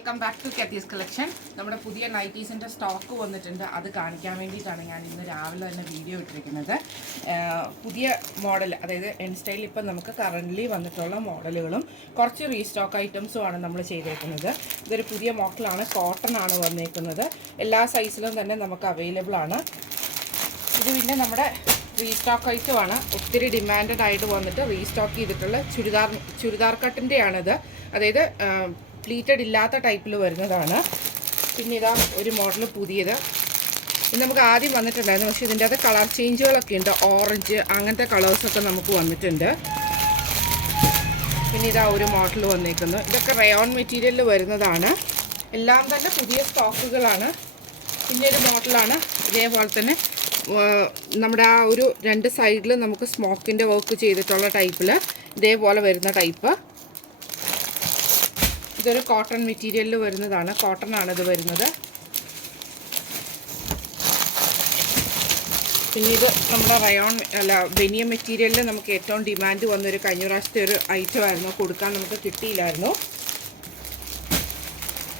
Welcome back to CATHY'S collection. നമ്മുടെ പുതിയ നൈറ്റീസിൻ്റെ stock വന്നിട്ടുണ്ട്. അത് കാണിക്കാൻ വേണ്ടിയിട്ടാണ് ഞാൻ ഇന്ന് രാവിലെ തന്നെ വീഡിയോ ഇട്ടിരിക്കുന്നത്. പുതിയ മോഡൽ, അതായത് എൻ സ്റ്റൈൽ ഇപ്പം നമുക്ക് കറൻ്റ്ലി വന്നിട്ടുള്ള മോഡലുകളും കുറച്ച് റീസ്റ്റോക്ക് ഐറ്റംസുമാണ് നമ്മൾ ചെയ്തേക്കുന്നത്. ഇതൊരു പുതിയ മോഡലാണ്, കോട്ടൺ ആണ് വന്നേക്കുന്നത്. എല്ലാ സൈസിലും തന്നെ നമുക്ക് അവൈലബിൾ ആണ്. ഇത് പിന്നെ നമ്മുടെ റീസ്റ്റോക്ക് ഐറ്റമാണ്. ഒത്തിരി ഡിമാൻഡഡ് ആയിട്ട് വന്നിട്ട് റീസ്റ്റോക്ക് ചെയ്തിട്ടുള്ള ചുരിദാർ കട്ടിൻ്റെയാണിത്. അതായത് പ്ലീറ്റഡ് ഇല്ലാത്ത ടൈപ്പിൽ വരുന്നതാണ്. പിന്നെ ഇതാ ഒരു മോഡൽ പുതിയത്. ഇത് നമുക്ക് ആദ്യം വന്നിട്ടുണ്ടായിരുന്നു, പക്ഷേ ഇതിൻ്റെ അത് കളർ ചേഞ്ചുകളൊക്കെ ഉണ്ട്. ഓറഞ്ച് അങ്ങനത്തെ കളേഴ്സൊക്കെ നമുക്ക് വന്നിട്ടുണ്ട്. പിന്നെ ഇതാ ഒരു മോഡൽ വന്നേക്കുന്നു. ഇതൊക്കെ റയോൺ മെറ്റീരിയലിൽ വരുന്നതാണ്. എല്ലാം തന്നെ പുതിയ സ്റ്റോക്കുകളാണ്. പിന്നെ ഒരു മോഡലാണ് ഇതേപോലെ തന്നെ നമ്മുടെ ആ ഒരു രണ്ട് സൈഡിൽ നമുക്ക് സ്മോക്കിൻ്റെ വർക്ക് ചെയ്തിട്ടുള്ള ടൈപ്പിൽ ഇതേപോലെ വരുന്ന ടൈപ്പ്. ഇതൊരു കോട്ടൺ മെറ്റീരിയലിൽ വരുന്നതാണ്. കോട്ടൺ ആണിത് വരുന്നത്. പിന്നെ ഇത് നമ്മുടെ റയോൺ ബനിയ മെറ്റീരിയലിൽ നമുക്ക് ഏറ്റവും ഡിമാൻഡ് വന്നൊരു കഴിഞ്ഞ പ്രാവശ്യത്തെ ഒരു ഐറ്റം ആയിരുന്നു. കൊടുക്കാൻ നമുക്ക് കിട്ടിയില്ലായിരുന്നു.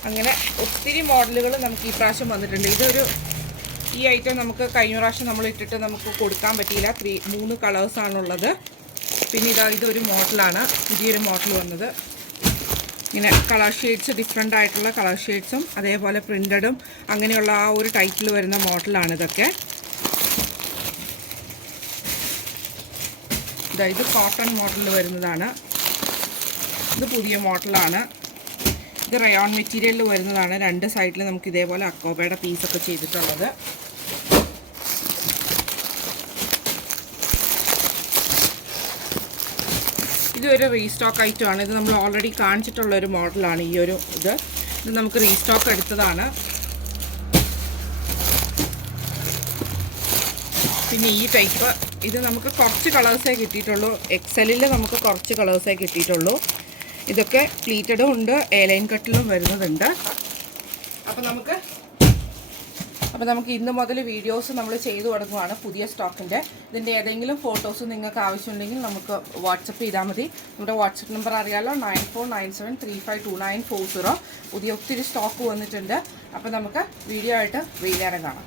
അങ്ങനെ ഒത്തിരി മോഡലുകൾ നമുക്ക് ഈ പ്രാവശ്യം വന്നിട്ടുണ്ട്. ഈ ഐറ്റം നമുക്ക് കഴിഞ്ഞ പ്രാവശ്യം നമ്മൾ ഇട്ടിട്ട് നമുക്ക് കൊടുക്കാൻ പറ്റിയില്ല. 3 കളേഴ്സാണുള്ളത്. പിന്നെ ഇതൊരു മോഡലാണ്, പുതിയൊരു മോഡൽ വന്നത്. ഇങ്ങനെ കളർ ഷെയ്ഡ്സ്, ഡിഫറെൻ്റ് ആയിട്ടുള്ള കളർ ഷെയ്ഡ്സും അതേപോലെ പ്രിൻ്റഡും അങ്ങനെയുള്ള ആ ഒരു ടൈപ്പിൽ വരുന്ന മോഡലാണ് ഇതൊക്കെ. ഇത് കോട്ടൺ മോഡലിൽ വരുന്നതാണ്. ഇത് പുതിയ മോഡലാണ്. ഇത് റയോൺ മെറ്റീരിയലിൽ വരുന്നതാണ്. രണ്ട് സൈഡിൽ നമുക്ക് ഇതേപോലെ അക്കോബയുടെ പീസൊക്കെ ചെയ്തിട്ടുള്ളത്. ഇതൊരു റീസ്റ്റോക്ക് ഐറ്റമാണ്. ഇത് നമ്മൾ ഓൾറെഡി കാണിച്ചിട്ടുള്ളൊരു മോഡലാണ്. ഇത് നമുക്ക് റീസ്റ്റോക്ക് എടുത്തതാണ്. പിന്നെ ഈ ടൈപ്പ് ഇത് നമുക്ക് കുറച്ച് കളേഴ്സേ കിട്ടിയിട്ടുള്ളൂ. എക്സലിൽ നമുക്ക് കുറച്ച് കളേഴ്സേ കിട്ടിയിട്ടുള്ളൂ. ഇതൊക്കെ പ്ലീറ്റഡും ഉണ്ട്, എലൈൻ കട്ടിലും വരുന്നതുണ്ട്. അപ്പോൾ നമുക്ക് ഇന്ന് മുതൽ വീഡിയോസ് നമ്മൾ ചെയ്തു തുടങ്ങുകയാണ് പുതിയ സ്റ്റോക്കിൻ്റെ. ഇതിൻ്റെ ഏതെങ്കിലും ഫോട്ടോസ് നിങ്ങൾക്ക് ആവശ്യമുണ്ടെങ്കിൽ നമുക്ക് വാട്സപ്പ് ചെയ്താൽ മതി. നമ്മുടെ വാട്സപ്പ് നമ്പർ അറിയാമല്ലോ, 9497352940. പുതിയ ഒത്തിരി സ്റ്റോക്ക് വന്നിട്ടുണ്ട്. അപ്പോൾ നമുക്ക് വീഡിയോ ആയിട്ട് വൈകുന്നേരം കാണാം.